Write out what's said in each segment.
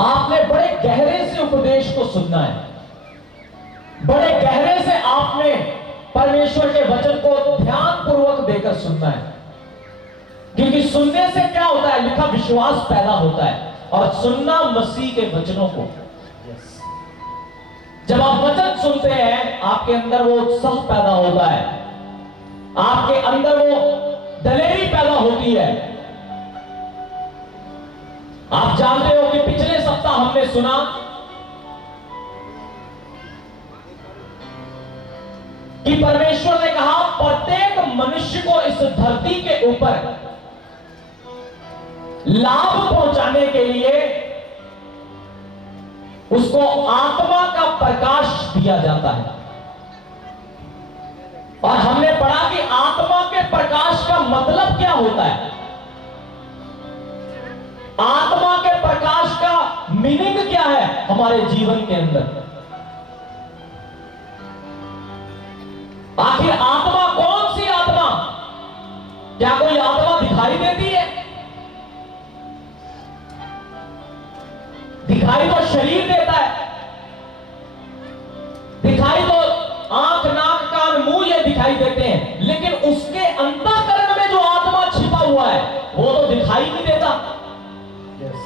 आपने बड़े गहरे से उपदेश को सुनना है, बड़े गहरे से आपने परमेश्वर के वचन को ध्यान पूर्वक देकर सुनना है। क्योंकि सुनने से क्या होता है, लिखा विश्वास पैदा होता है, और सुनना मसीह के वचनों को। जब आप वचन सुनते हैं, आपके अंदर वो उत्साह पैदा होता है, आपके अंदर वो दलेरी पैदा होती है। आप जानते हो कि पिछले सप्ताह हमने सुना कि परमेश्वर ने कहा प्रत्येक मनुष्य को इस धरती के ऊपर लाभ पहुंचाने के लिए उसको आत्मा का प्रकाश दिया जाता है। और हमने पढ़ा कि आत्मा के प्रकाश का मतलब क्या होता है, आत्मा के प्रकाश का मीनिंग क्या है हमारे जीवन के अंदर। आखिर आत्मा कौन सी आत्मा? क्या कोई आत्मा दिखाई देती है? दिखाई तो शरीर देता है, दिखाई तो आंख नाक कान मुंह ये दिखाई देते हैं, लेकिन उसके अंतःकरण में जो आत्मा छिपा हुआ है वो तो दिखाई नहीं देता।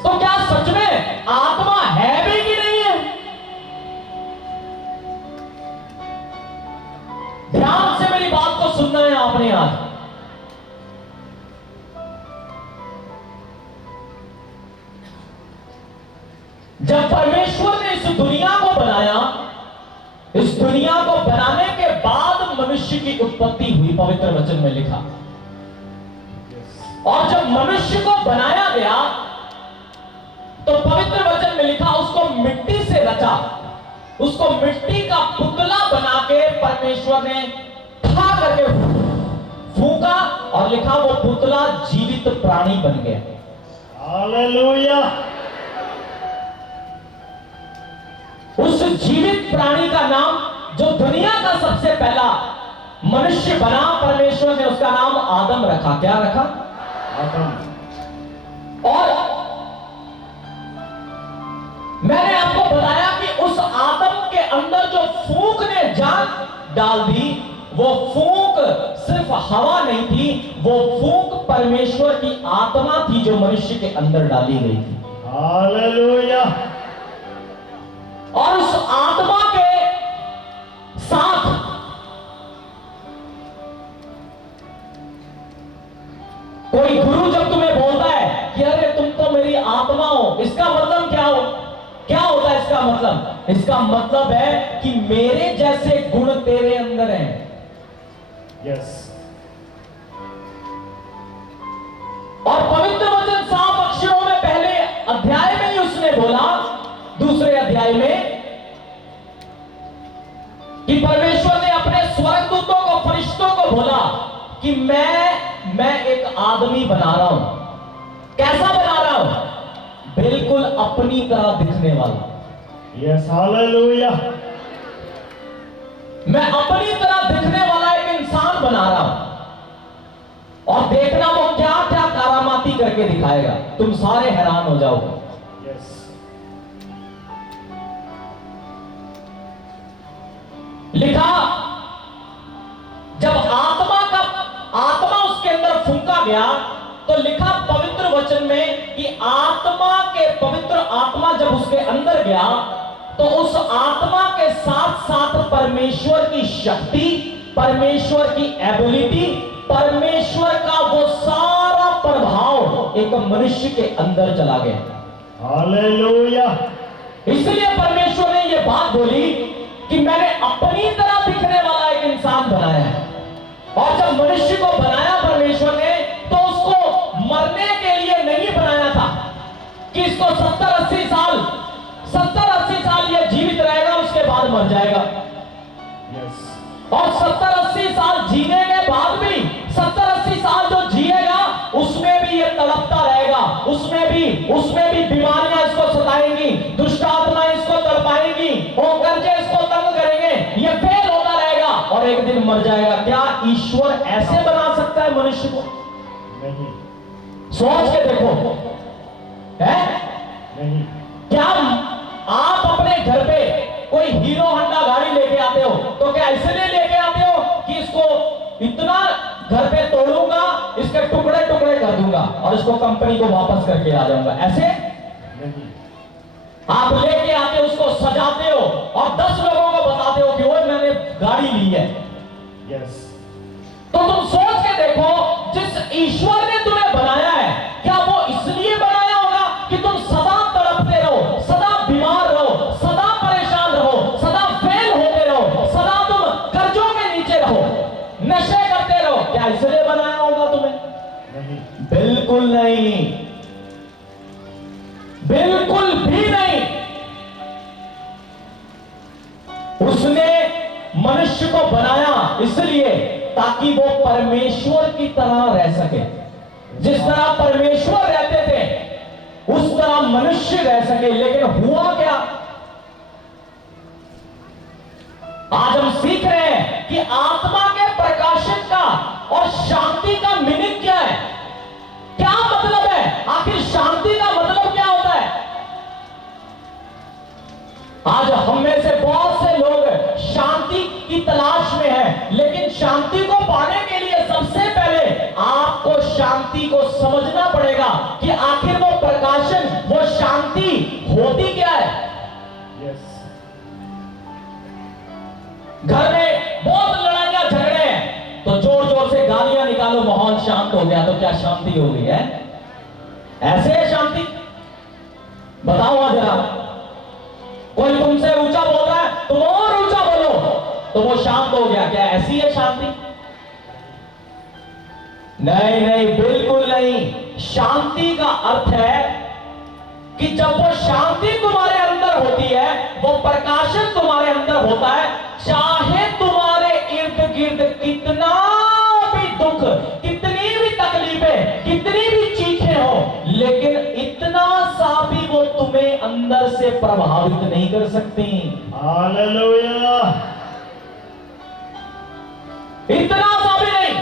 तो क्या सच में आत्मा है भी कि नहीं है? ध्यान से मेरी बात को सुनना है आपने आज। जब परमेश्वर ने इस दुनिया को बनाया, इस दुनिया को बनाने के बाद मनुष्य की उत्पत्ति हुई, पवित्र वचन में लिखा। और जब मनुष्य को बनाया गया तो पवित्र वचन में लिखा उसको मिट्टी से रचा, उसको मिट्टी का पुतला बना के परमेश्वर ने खा करके फूंका, और लिखा वो पुतला जीवित प्राणी बन गया। हालेलुया। उस जीवित प्राणी का नाम, जो दुनिया का सबसे पहला मनुष्य बना, परमेश्वर ने उसका नाम आदम रखा। क्या रखा? आदम। और मैंने आपको बताया कि उस आदम के अंदर जो फूंक ने जान डाल दी, वो फूंक सिर्फ हवा नहीं थी, वो फूंक परमेश्वर की आत्मा थी जो मनुष्य के अंदर डाली गई थी। हालेलुया। और उस आत्मा के साथ कोई गुरु जब तुम्हें बोलता है कि अरे तुम तो मेरी आत्मा हो, इसका मतलब क्या होता है इसका मतलब? इसका मतलब है कि मेरे जैसे गुण तेरे अंदर हैं। यस। और पवित्र वचन साफ अक्षरों में पहले अध्याय में ही उसने बोला, दूसरे अध्याय में, कि परमेश्वर ने अपने स्वर्गदूतों को, फरिश्तों को बोला कि मैं एक आदमी बना रहा हूं। कैसा बना रहा हूं? बिल्कुल अपनी तरह दिखने वाला। यस। हालेलुया। मैं अपनी तरह दिखने वाला एक इंसान बना रहा हूं, और देखना वो क्या क्या करामाती करके दिखाएगा, तुम सारे हैरान हो जाओगे। यस। लिखा जब आत्मा उसके अंदर फूंका गया, तो लिखा पवित्र वचन में कि पवित्र आत्मा जब उसके अंदर गया, तो उस आत्मा के साथ साथ परमेश्वर की शक्ति, परमेश्वर की एबिलिटी, परमेश्वर का वो सारा प्रभाव एक मनुष्य के अंदर चला गया। हालेलुया। इसलिए परमेश्वर ने ये बात बोली कि मैंने अपनी तरह दिखने वाला एक इंसान बनाया है। और जब मनुष्य को बनाया परमेश्वर ने, तो उसको मरने के लिए नहीं बनाया था कि इसको 70-80 साल ये जीवित रहेगा, उसके बाद मर जाएगा। यस। और 70-80 साल जीने के बाद भी 70-80 साल जो जिएगा, उसमें भी ये तड़पता रहेगा, उसमें भी बीमारियां इसको सताएंगी, दुष्ट आत्मा इसको तड़पाएंगी, वो कर्जे इसको तंग करेंगे, ये फेल होता रहेगा और एक दिन मर जाएगा। क्या ईश्वर ऐसे बना सकता है मनुष्य को? नहीं। सोच के देखो, है नहीं। क्या हीरो होंडा गाड़ी लेके आते हो तो क्या इसलिए लेके आते हो कि इसको इतना घर पे तोड़ूंगा, इसके टुकड़े टुकड़े कर दूंगा और इसको कंपनी को वापस करके आ जाऊंगा, ऐसे नहीं। आप लेके आते हो, उसको सजाते हो और 10 लोगों को बताते हो कि वो मैंने गाड़ी ली है। यस। तो तुम सोच के देखो, जिस ईश्वर ने तुम्हें बनाया है, क्या वो इसलिए बनाया होगा कि तुम सदा तड़पते रहो, सदा बीमार रहो, सदा परेशान रहो, सदा फेल होते रहो, सदा तुम कर्जों के नीचे रहो, नशे करते रहो? क्या इसलिए बनाया होगा तुम्हें? नहीं। बिल्कुल नहीं, बिल्कुल भी नहीं। उसने मनुष्य को बनाया इसलिए ताकि वो परमेश्वर की तरह रह सके। जिस तरह परमेश्वर रहते थे उस तरह मनुष्य रह सके। लेकिन हुआ क्या? आज हम सीख रहे हैं कि आत्मा के प्रकाशन का और शांति का मीनिंग क्या है, क्या मतलब है, आखिर शांति का मतलब क्या होता है। आज हम में से बहुत से लोग शांति की तलाश में हैं, लेकिन शांति को पाने के लिए सबसे पहले आपको शांति को समझना पड़ेगा कि आखिर वो प्रकाशन, वो शांति होती क्या है। यस। घर में बहुत लड़ाइयां झगड़े हैं तो जोर जोर से गालियां निकालो, माहौल शांत हो गया, तो क्या शांति हो गई है? ऐसे है शांति? बताओ जरा। कोई तुमसे ऊंचा बोल रहा है, तुम और ऊंचा बोलो तो वो शांत हो गया, क्या ऐसी है शांति? नहीं नहीं, बिल्कुल नहीं। शांति का अर्थ है कि जब वो शांति तुम्हारे अंदर होती है, वो प्रकाशन तुम्हारे अंदर होता है, चाहे तुम्हारे इर्द गिर्द कितना भी दुख, कितनी भी तकलीफें, कितनी भी चीखें हो, लेकिन इतना सा भी वो तुम्हें अंदर से प्रभावित नहीं कर सकती। हालेलुया। इतना सा भी नहीं।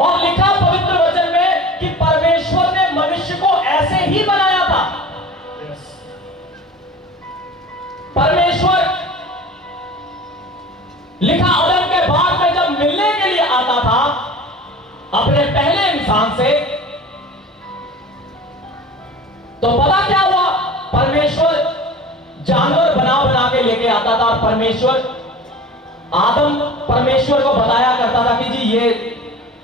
और लिखा पवित्र वचन में कि परमेश्वर ने मनुष्य को ऐसे ही बनाया था। यस। परमेश्वर, लिखा आदम के बाद में जब मिलने के लिए आता था अपने पहले इंसान से, तो पता क्या हुआ? परमेश्वर जानवर बना बना के लेके आता था और परमेश्वर, आदम परमेश्वर को बताया करता था कि जी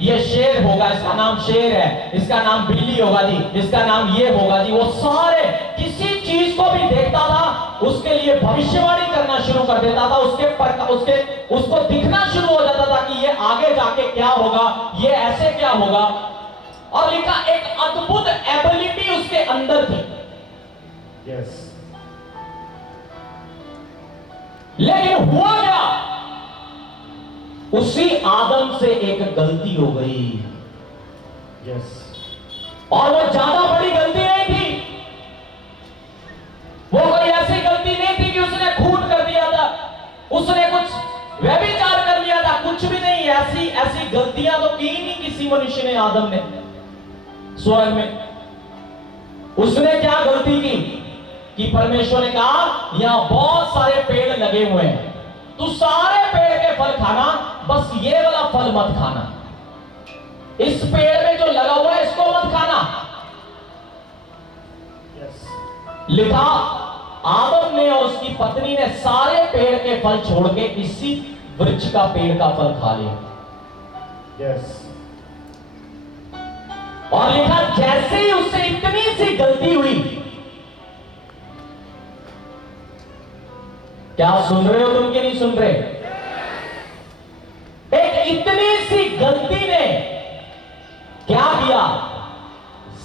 ये शेर होगा, इसका नाम शेर है, इसका नाम बिल्ली होगा जी, इसका नाम ये होगा जी। वो सारे किसी चीज को भी देखता था, उसके लिए भविष्यवाणी करना शुरू कर देता था, उसको दिखना शुरू हो जाता था कि ये आगे जाके क्या होगा, ये ऐसे क्या होगा। और लिखा एक अद्भुत एबिलिटी उसके अंदर थी। यस। लेकिन हुआ क्या? उसी आदम से एक गलती हो गई। यस। और वो ज्यादा बड़ी गलती नहीं थी, वो कोई ऐसी गलती नहीं थी कि उसने खून कर दिया था, उसने कुछ व्यभिचार कर लिया था, कुछ भी नहीं। ऐसी गलतियां तो की नहीं किसी मनुष्य ने, आदम ने स्वर्ग में। उसने क्या गलती की कि परमेश्वर ने कहा यहां बहुत सारे पेड़ लगे हुए हैं, तू सारे पेड़ के फल खाना, बस ये वाला फल मत खाना, इस पेड़ में जो लगा हुआ है इसको मत खाना। यस। लिखा आदम ने और उसकी पत्नी ने सारे पेड़ के फल छोड़ के इसी वृक्ष का पेड़ का फल खा लिया। यस। और लिखा जैसे ही उससे इतनी सी गलती हुई, क्या सुन रहे हो तुम कि नहीं सुन रहे? एक इतनी सी गलती ने क्या किया?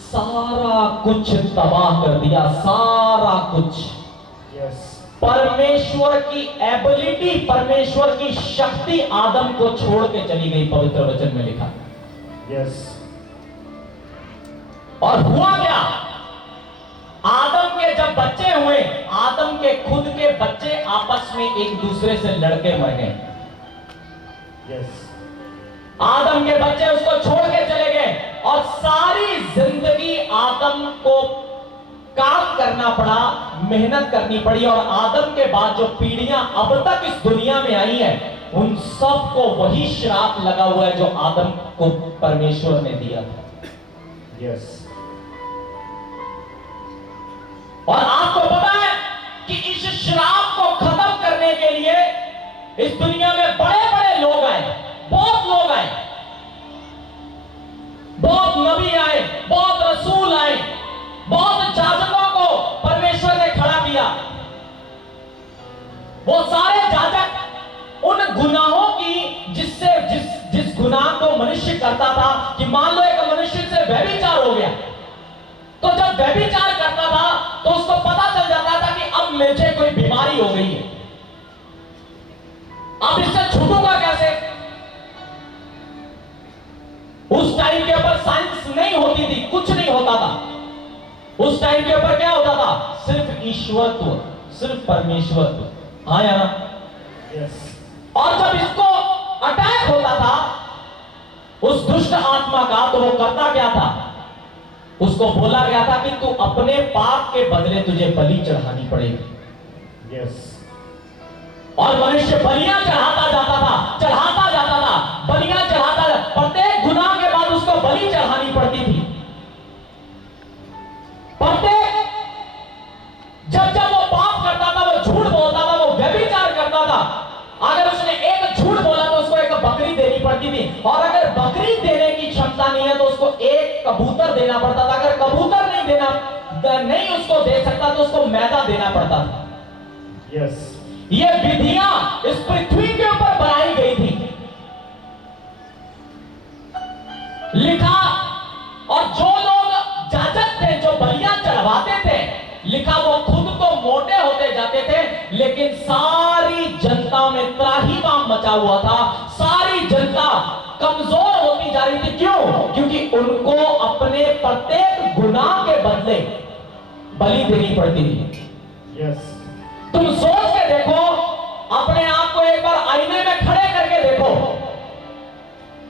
सारा कुछ तबाह कर दिया, सारा कुछ। यस। परमेश्वर की एबिलिटी, परमेश्वर की शक्ति आदम को छोड़ के चली गई, पवित्र वचन में लिखा। यस। और हुआ क्या? आदम के जब बच्चे हुए, आदम के खुद के बच्चे आपस में एक दूसरे से लड़के मर गए। यस। आदम के बच्चे उसको छोड़ के चले गए और सारी जिंदगी आदम को काम करना पड़ा, मेहनत करनी पड़ी, और आदम के बाद जो पीढ़ियां अब तक इस दुनिया में आई है उन सब को वही श्राप लगा हुआ है जो आदम को परमेश्वर ने दिया था। Yes. और आपको पता है कि इस श्राप को खत्म करने के लिए इस दुनिया में बड़े बड़े लोग आए, बहुत लोग आए, बहुत नबी आए, बहुत रसूल आए, बहुत जाजकों को परमेश्वर ने खड़ा किया। वो सारे जाजक उन गुनाहों की जिससे जिस गुनाह को मनुष्य करता था, कि मान लो एक मनुष्य से व्यभिचार हो गया, तो जब व्यभिचार करता था तो उसको पता चल जाता था कि अब मुझे कोई बीमारी हो गई है, अब इससे छूटूंगा कैसे। उस टाइम के ऊपर साइंस नहीं होती थी, कुछ नहीं होता था। उस टाइम के ऊपर क्या होता था? सिर्फ ईश्वरत्व, सिर्फ परमेश्वरत्व। हाँ या ना? Yes. और जब इसको अटैक होता था उस दुष्ट आत्मा का, तो वो करता क्या था? उसको बोला गया था कि तू अपने पाप के बदले तुझे बलि चढ़ानी पड़ेगी। Yes. और मनुष्य बलियां चढ़ाता जाता था, चढ़ाता जाता था, बलियां चढ़ाता था। प्रत्येक गुनाह के बाद उसको बलि चढ़ानी पड़ती थी। प्रत्येक जब जब वो पाप करता था, वो झूठ बोलता था, वो व्यभिचार करता था, अगर उसने एक झूठ बोला तो उसको एक बकरी देनी पड़ती थी, और अगर बकरी देने की क्षमता नहीं है तो उसको एक कबूतर देना पड़ता था। अगर कबूतर नहीं उसको दे सकता तो उसको मैदा देना पड़ता था। Yes. ये विधियां इस पृथ्वी के ऊपर बनाई गई थी, लिखा। और जो लोग जाजक थे, जो बलियां चढ़वाते थे, लिखा वो खुद तो मोटे होते जाते थे, लेकिन सारी जनता में त्राहिमाम मचा हुआ था। सारी जनता कमजोर होती जा रही थी। क्यों? क्योंकि उनको अपने प्रत्येक गुनाह के बदले बलि देनी पड़ती थी। Yes. तुम सोच के देखो, अपने आप को एक बार आईने में खड़े करके देखो,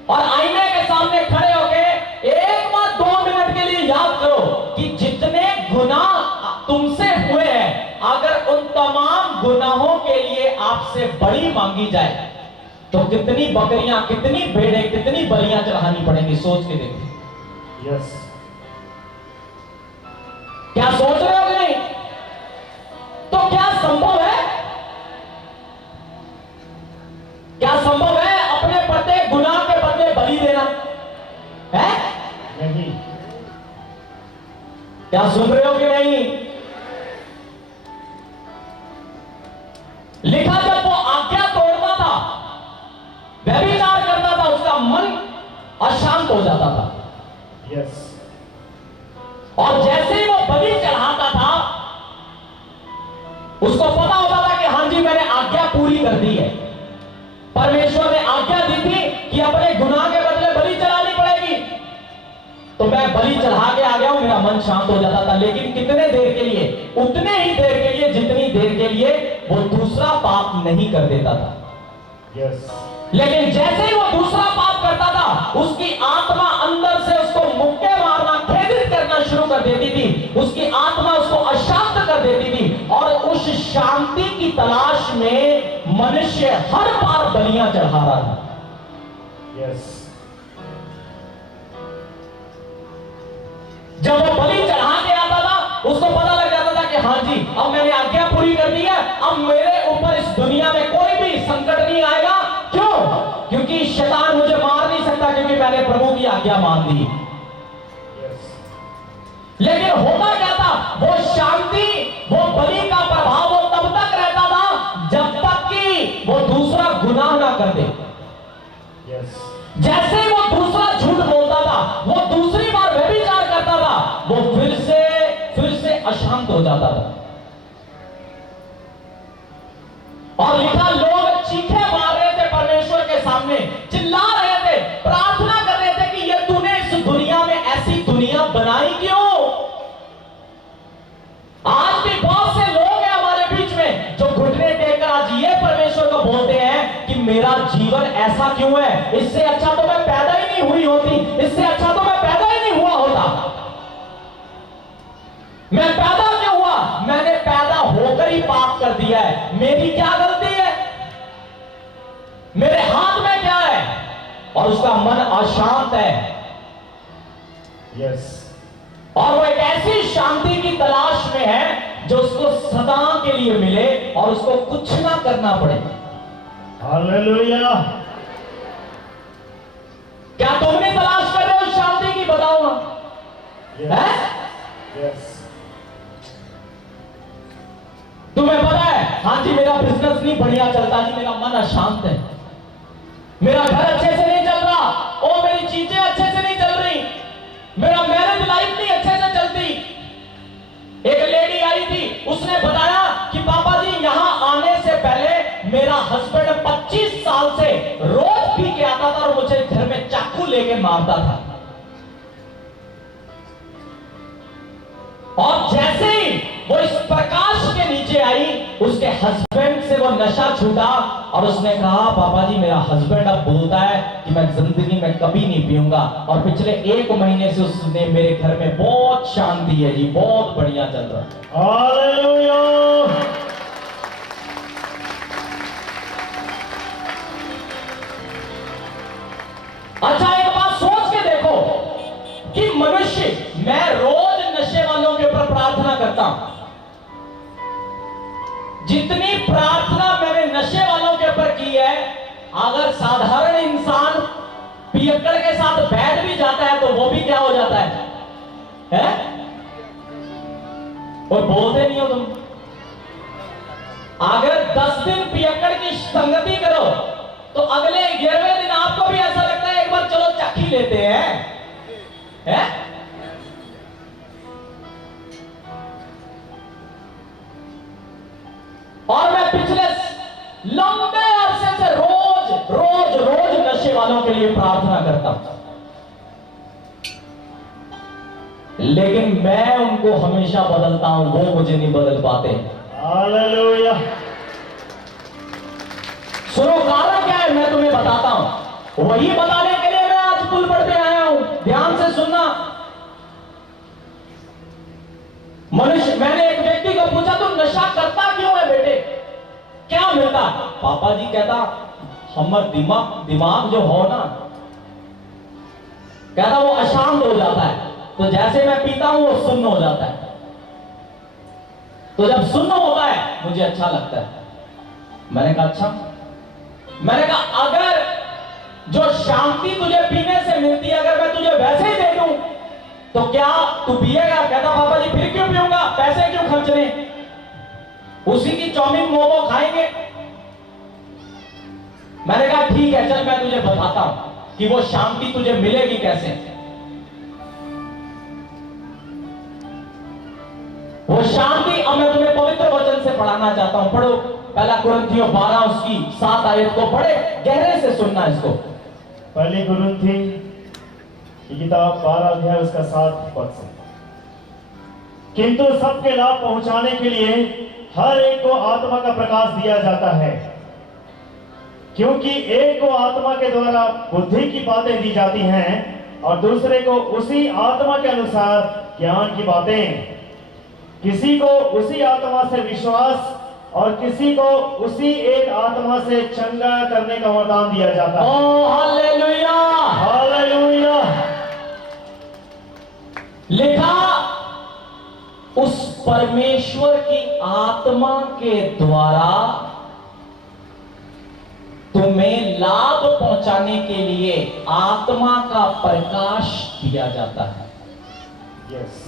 और आईने के सामने खड़े होके एक बार 2 मिनट के लिए याद करो कि जितने गुनाह तुमसे हुए हैं, अगर उन तमाम गुनाहों के लिए आपसे बलि मांगी जाए तो कितनी बकरियां, कितनी भेड़ें, कितनी बलियां चढ़ानी पड़ेंगी। सोच के देखो। Yes. क्या सोच रहे हो कि नहीं? तो क्या संभव है? क्या संभव है अपने प्रत्येक गुनाह के बदले बलि देना? है? नहीं. क्या सुन रहे हो कि नहीं? लिखा जब वो आज्ञा तोड़ता था, व्यभिचार करता था, उसका मन अशांत हो जाता था। Yes. और जैसे ही वो बलि चढ़ाता था, उसको पता होता था कि हां जी मैंने आज्ञा पूरी कर दी है। परमेश्वर ने आज्ञा दी थी कि अपने गुनाह के बदले बलि चढ़ानी पड़ेगी, तो मैं बलि चढ़ा के आ गया हूं, मेरा मन शांत हो जाता था। लेकिन कितने देर के लिए? उतने ही देर के लिए जितनी देर के लिए वो दूसरा पाप नहीं कर देता था। Yes. लेकिन जैसे ही वो दूसरा पाप करता था, उसकी आत्मा अंदर से उसको मुक्के मारना, खेदित करना शुरू कर देती थी। उसकी आत्मा उसको अशांत कर देती थी, और उस शांति की तलाश में मनुष्य हर बार बलियां चढ़ा रहा था। Yes. जब वो बलि चढ़ा के आता था, उसको पता लग जाता था कि हां जी अब मैंने आज्ञा पूरी कर दी है, अब मेरे ऊपर इस दुनिया में कोई भी संकट नहीं आएगा। क्यों? क्योंकि शैतान मुझे मार नहीं सकता, क्योंकि मैंने प्रभु की आज्ञा मान दी। Yes. लेकिन होता क्या था? वो शांति, वो बलि का प्रभाव वो तब तक रहता था जब तक कि वो दूसरा गुनाह ना कर दे। Yes. जैसे ही वो दूसरा झूठ बोलता था, वो दूसरी बार व्यभिचार करता था, वो फिर से अशांत हो जाता था। और लिखा लोग चीखे मार रहे थे परमेश्वर के सामने, चिल्ला रहे थे, प्रार्थना कर रहे थे कि ये तूने इस दुनिया में ऐसी दुनिया बनाई क्यों? आज भी बहुत से लोग हैं हमारे बीच में जो घुटने टेककर आज ये परमेश्वर को बोलते हैं कि मेरा जीवन ऐसा क्यों है? इससे अच्छा तो मैं पैदा ही नहीं हुई होती, इससे अच्छा तो मैं पैदा ही नहीं हुआ होता। मैं पैदा और उसका मन अशांत है, Yes. और वो एक ऐसी शांति की तलाश में है जो उसको सदा के लिए मिले और उसको कुछ ना करना पड़े। Hallelujah. क्या तुम भी तलाश कर रहे हो शांति की? बताओ ना। Yes. Yes. तुम्हें पता है, हाँ जी मेरा बिजनेस नहीं बढ़िया चलता जी, मेरा मन अशांत है, मेरा घर अच्छे से नहीं चल रहा, ओ मेरी चीजें अच्छे से नहीं चल रही, मेरा मैरिज लाइफ नहीं अच्छे से चलती। एक लेडी आई थी, उसने बताया कि पापा जी यहां आने से पहले मेरा हस्बैंड 25 साल से रोज पी के आता था और मुझे घर में चाकू लेके मारता था, और जैसे ही वो इस प्रकाश के नीचे आई, उसके हस्बैंड से वो नशा छूटा और उसने कहा पापा जी मेरा हस्बैंड अब बोलता है कि मैं जिंदगी में कभी नहीं पीऊंगा, और पिछले 1 महीने से उसने मेरे घर में बहुत शांति है जी, बहुत बढ़िया चल रहा है। Hallelujah. अच्छा एक बात सोच के देखो कि मनुष्य, मैं रोज नशे वालों के ऊपर प्रार्थना करता हूं, जितनी प्रार्थना मैंने नशे वालों के ऊपर की है, अगर साधारण इंसान पियक्कड़ के साथ बैठ भी जाता है तो वो भी क्या हो जाता है? और बोलते नहीं हो तुम। अगर 10 दिन पियक्कड़ की संगति करो तो अगले 11वें दिन आपको भी ऐसा लगता है एक बार चलो चख ही लेते हैं। और मैं पिछले लंबे अरसे से रोज रोज रोज नशे वालों के लिए प्रार्थना करता हूं, लेकिन मैं उनको हमेशा बदलता हूं, वो मुझे नहीं बदल पाते। Hallelujah. सुनो कारण क्या है, मैं तुम्हें बताता हूं, वही बताने के लिए मैं आज पुलपट पे आया हूं। ध्यान से सुनना। मनुष्य, मैंने एक व्यक्ति को पूछा तुम नशा करता क्यों है बेटे, क्या मिलता? पापा जी कहता हमर दिमाग जो हो ना, कहता वो अशांत हो जाता है, तो जैसे मैं पीता हूं वो सुन्न हो जाता है, तो जब सुन्न होता है मुझे अच्छा लगता है। मैंने कहा अच्छा, मैंने कहा अगर जो शांति तुझे पीने से मिलती है अगर मैं तुझे वैसे ही दे दूं तो क्या तू पिएगा? कहता पापा जी फिर क्यों पीऊंगा, पैसे क्यों खर्चने, उसी की चाउमीन मोमो खाएंगे। मैंने कहा ठीक है चल मैं तुझे बताता हूं कि वो शांति तुझे मिलेगी कैसे। वो शांति अब मैं तुम्हें पवित्र वचन से पढ़ाना चाहता हूं। पढ़ो 1 कुरिन्थियों 12 उसकी 7 आयत को, बड़े गहरे से सुनना इसको। 1 कुरिन्थी की किताब 12 अध्याय उसका 7 पद से। किंतु सबके लाभ पहुंचाने के लिए हर एक को आत्मा का प्रकाश दिया जाता है, क्योंकि एक को आत्मा के द्वारा बुद्धि की बातें दी जाती हैं और दूसरे को उसी आत्मा के अनुसार ज्ञान की बातें। किसी को उसी आत्मा से विश्वास और किसी को उसी एक आत्मा से चंगा करने का वरदान दिया जाता है। Oh hallelujah, hallelujah. लिखा उस परमेश्वर की आत्मा के द्वारा तुम्हें लाभ पहुंचाने के लिए आत्मा का प्रकाश दिया जाता है। यस।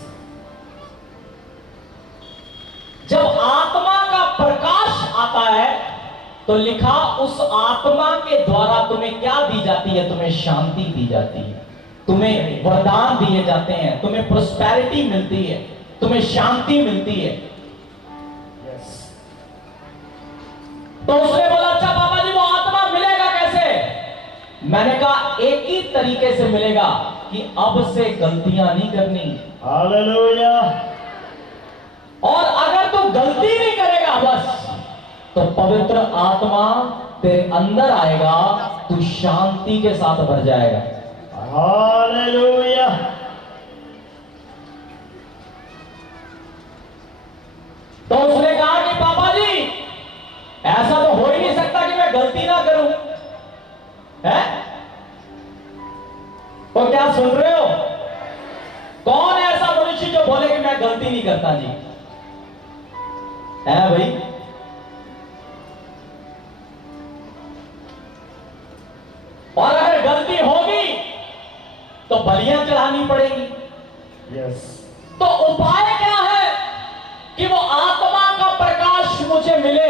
जब आत्मा का प्रकाश आता है तो लिखा उस आत्मा के द्वारा तुम्हें क्या दी जाती है? तुम्हें शांति दी जाती है, तुम्हें वरदान दिए जाते हैं, तुम्हें प्रोस्पेरिटी मिलती है, तुम्हें शांति मिलती है। यस। तो उसने बोला अच्छा पापा जी वो आत्मा मिलेगा कैसे? मैंने कहा एक ही तरीके से मिलेगा कि अब से गलतियां नहीं करनी। हालेलुया। और अगर तू गलती नहीं करेगा बस तो पवित्र आत्मा तेरे अंदर आएगा, तू शांति के साथ भर जाएगा। हालेलुया। तो उसने कहा कि पापा जी ऐसा तो हो ही नहीं सकता कि मैं गलती ना करूं, है? तो क्या सुन रहे हो? कौन है ऐसा मनुष्य जो बोले कि मैं गलती नहीं करता जी? है भाई? और अगर गलती होगी तो बलियां चढ़ानी पड़ेगी। यस, तो उपाय क्या है कि वो आत्मा का प्रकाश मुझे मिले?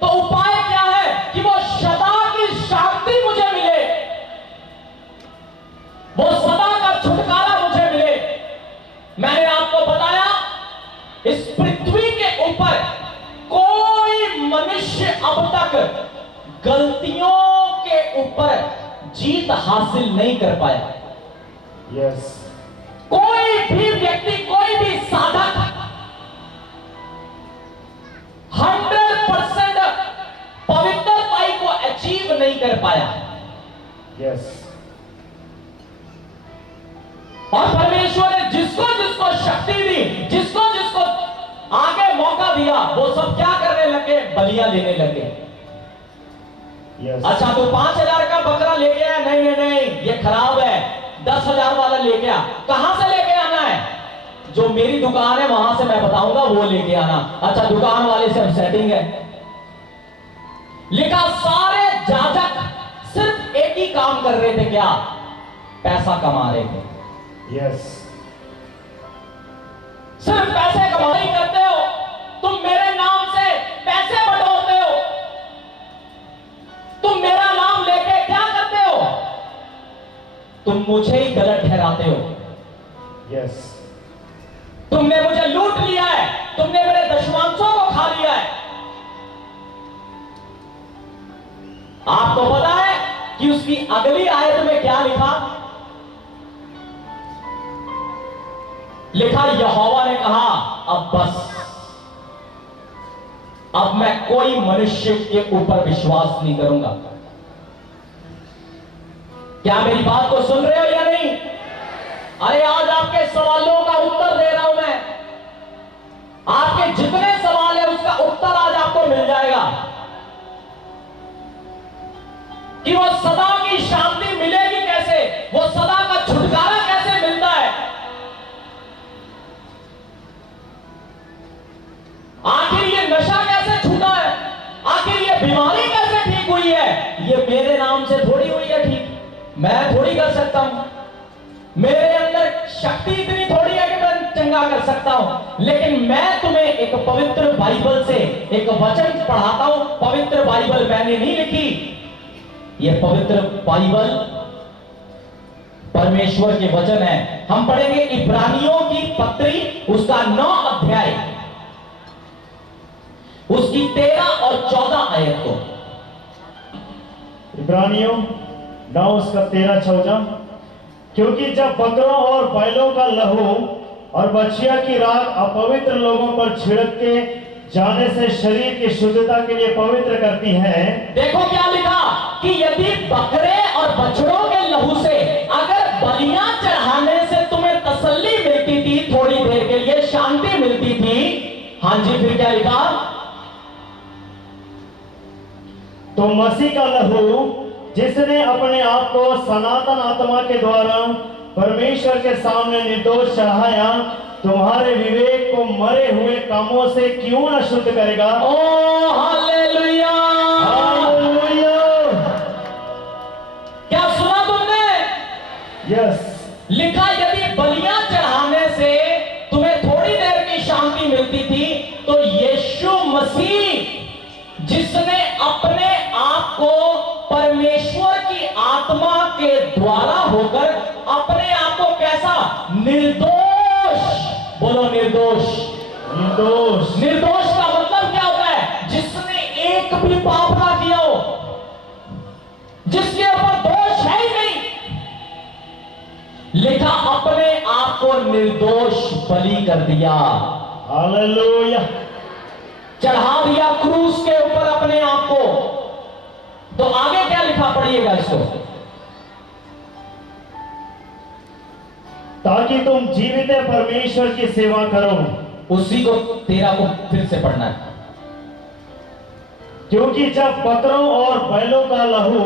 तो उपाय क्या है कि वो सदा की शांति मुझे मिले, वो सदा का छुटकारा मुझे मिले। मैंने आपको बताया, इस पृथ्वी के ऊपर कोई मनुष्य अब तक गलतियों के ऊपर जीत हासिल नहीं कर पाया। यस, कोई भी व्यक्ति, कोई भी साधक 100% पवित्रता को अचीव नहीं कर पाया। यस, और परमेश्वर ने जिसको जिसको शक्ति दी, जिसको जिसको आगे मौका दिया, वो सब क्या करने लगे? बलियां लेने लगे। यस। अच्छा, तो 5,000 का बकरा लेके आया? नहीं नहीं नहीं, ये खराब है। 10,000 वाला लेके आ। कहां से लेके आना है? जो मेरी दुकान है वहां से मैं बताऊंगा, वो लेके आना। अच्छा, दुकान वाले से सेटिंग है। लिखा, सारे जाजक सिर्फ एक ही काम कर रहे थे, क्या? पैसा कमा रहे थे। यस, सिर्फ पैसे कमाई करते हो तुम, मेरे नाम से पैसे बटोरते हो, तुम मेरा नाम लेके क्या करते हो? तुम मुझे ही गलत ठहराते हो। यस, तुमने मुझे लूट लिया है, तुमने मेरे दशमांशों को खा लिया है। आपको पता है कि उसकी अगली आयत में क्या लिखा? लिखा, यहोवा ने कहा, अब बस, अब मैं कोई मनुष्य के ऊपर विश्वास नहीं करूंगा। क्या मेरी बात को सुन रहे हो या नहीं? अरे आज आपके सवालों का उत्तर दे रहा हूं मैं। आपके जितने सवाल है उसका उत्तर आज आपको मिल जाएगा कि वो सदा की शांति मिलेगी कैसे, वो सदा का छुटकारा कैसे मिलता है। आखिर ये नशा कैसे छूटा है, आखिर ये बीमारी कैसे ठीक हुई है? ये मेरे नाम से थोड़ी हुई है ठीक, मैं थोड़ी कर सकता हूं। मेरे अंदर शक्ति इतनी थोड़ी है कि मैं चंगा कर सकता हूं। लेकिन मैं तुम्हें एक पवित्र बाइबल से एक वचन पढ़ाता हूं। पवित्र बाइबल मैंने नहीं लिखी, ये पवित्र बाइबल परमेश्वर के वचन है। हम पढ़ेंगे इब्रानियों की पत्री, उसका 9 अध्याय, उसकी 13 और 14 आयत को। इब्रानियों 9 उसका 13-14। क्योंकि जब बकरों और बैलों का लहू और बछिया की राख अपवित्र लोगों पर छिड़क के जाने से शरीर की शुद्धता के लिए पवित्र करती है। देखो क्या लिखा कि यदि बकरे और बछड़ों के लहू से अगर बलियां चढ़ाने से तुम्हें तसल्ली मिलती थी, थोड़ी देर के लिए शांति मिलती थी, हाँ जी, फिर क्या लिखा? तो मसीह का लहू, जिसने अपने आप को सनातन आत्मा के द्वारा परमेश्वर के सामने निर्दोष चढ़ाया, तुम्हारे विवेक को मरे हुए कामों से क्यों न शुद्ध करेगा? ओ हालेलुया! हालेलुया! क्या सुना तुमने? यस, लिखा, यदि बलियां चढ़ाने से तुम्हें थोड़ी देर की शांति मिलती थी, तो यीशु मसीह जिसने अपने आप को परमेश्वर की आत्मा के द्वारा होकर अपने आप को कैसा? निर्दोष, बोलो निर्दोष। निर्दोष। निर्दोष का मतलब क्या होता है? जिसने एक भी पाप ना किया हो, जिसके ऊपर दोष है ही नहीं। लिखा, अपने आप को निर्दोष बलि कर दिया। हालेलुया! चढ़ा दिया क्रूस के ऊपर अपने आप को। तो आगे क्या लिखा, पढ़िएगा इसको। ताकि तुम जीवित परमेश्वर की सेवा करो। उसी को 13 को फिर से पढ़ना है। क्योंकि जब बकरों और बैलों का लहू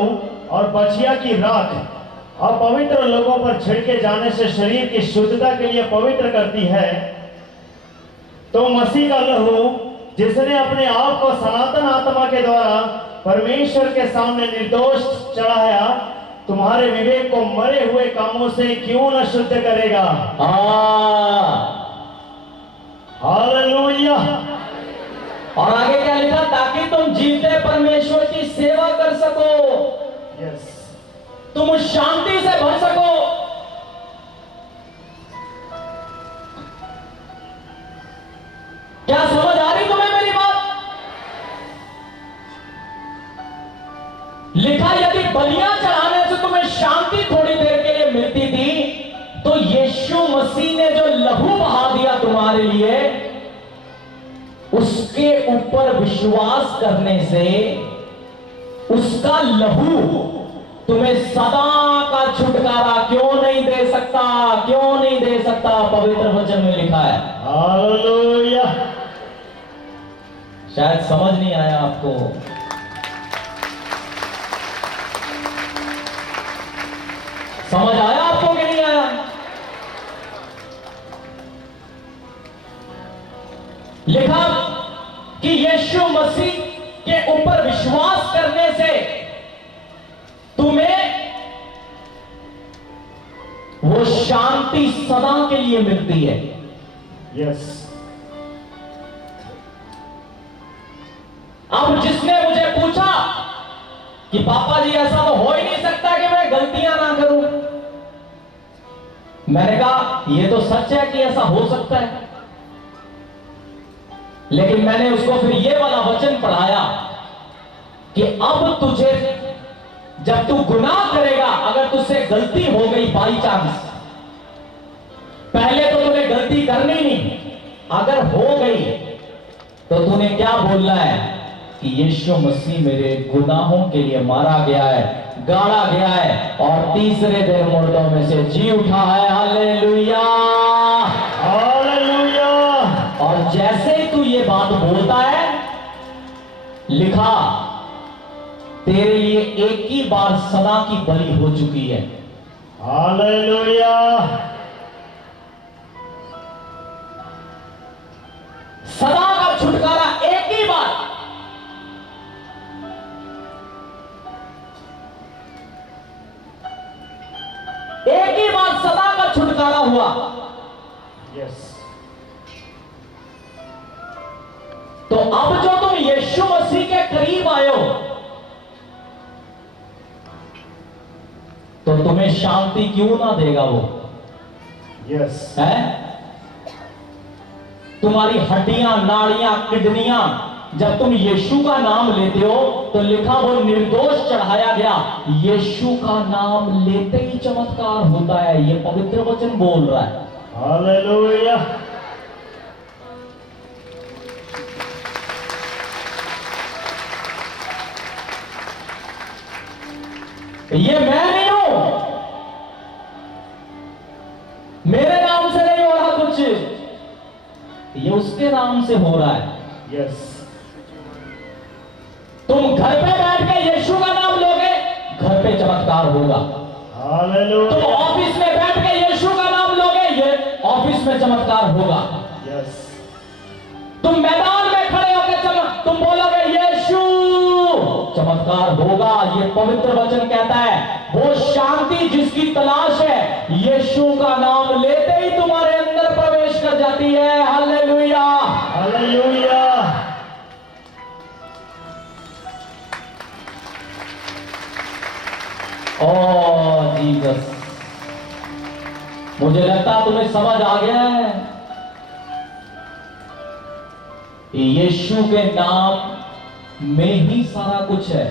और बछिया की राख अपवित्र लोगों पर छिड़के जाने से शरीर की शुद्धता के लिए पवित्र करती है, तो मसीह का लहू जिसने अपने आप को सनातन आत्मा के द्वारा परमेश्वर के सामने निर्दोष चढ़ाया, तुम्हारे विवेक को मरे हुए कामों से क्यों न शुद्ध करेगा। हालेलुया। और आगे क्या लिखा, ताकि तुम जीते परमेश्वर की सेवा कर सको, यस, तुम उस शांति से भर सको। क्या समझ आ रही तुम्हें मेरी बात? लिखा, यदि बलियां चढ़ाने से तुम्हें शांति थोड़ी देर के लिए मिलती थी, तो यीशु मसीह ने जो लहू बहा दिया तुम्हारे लिए, उसके ऊपर विश्वास करने से उसका लहू तुम्हें सदा का छुटकारा क्यों नहीं दे सकता, क्यों नहीं दे सकता? पवित्र वचन में लिखा है। हालेलुया। शायद समझ नहीं आया आपको। समझ आया आपको कि नहीं आया? लिखा कि यीशु मसीह के ऊपर विश्वास करने से तुम्हें वो शांति सदा के लिए मिलती है। यस। अब जिसने मुझे पूछा कि पापा जी ऐसा तो हो ही नहीं सकता कि मैं गलतियां ना करूं, मैंने कहा यह तो सच है कि ऐसा हो सकता है, लेकिन मैंने उसको फिर यह वाला वचन पढ़ाया कि अब तुझे, जब तू गुनाह करेगा, अगर तुझसे गलती हो गई बाई चांस, पहले तो तूने गलती करनी नहीं, अगर हो गई तो तूने क्या बोलना है कि यीशु मसीह मेरे गुनाहों के लिए मारा गया है, गाड़ा गया है और तीसरे दिन मुर्दों में से जी उठा है। Hallelujah, hallelujah. और जैसे ही तू ये बात बोलता है, लिखा तेरे लिए एक ही बार सदा की बलि हो चुकी है। हालेलुया। सदा का छुटकारा एक ही बार। एक ही बार सदा का छुटकारा हुआ। यस। तो अब जो तुम यीशु मसीह के करीब आए हो, तो तुम्हें शांति क्यों ना देगा वो? यस। है? तुम्हारी हड्डियां, नाड़ियां, किडनियां, जब तुम यीशु का नाम लेते हो तो लिखा वो निर्दोष चढ़ाया गया। यीशु का नाम लेते ही चमत्कार होता है, ये पवित्र वचन बोल रहा है। हालेलुया। ये मैं नहीं हूं, मेरे नाम से नहीं हो रहा कुछ, ये उसके नाम से हो रहा है। यस। तुम घर पे बैठ के यीशु का नाम लोगे, घर पे चमत्कार होगा। हालेलुया। तुम ऑफिस में बैठ के यीशु का नाम लोगे, ये ऑफिस में चमत्कार होगा। यस। तुम मैदान में खड़े होकर तुम बोलोगे यीशु, चमत्कार होगा। ये पवित्र वचन कहता है वो शांति जिसकी तलाश है, यीशु का नाम लेते ही तुम्हारे अंदर प्रवेश कर जाती है। Hallelujah, hallelujah. ओ जीसस, मुझे लगता तुम्हें समझ आ गया है। यीशु के नाम में ही सारा कुछ है।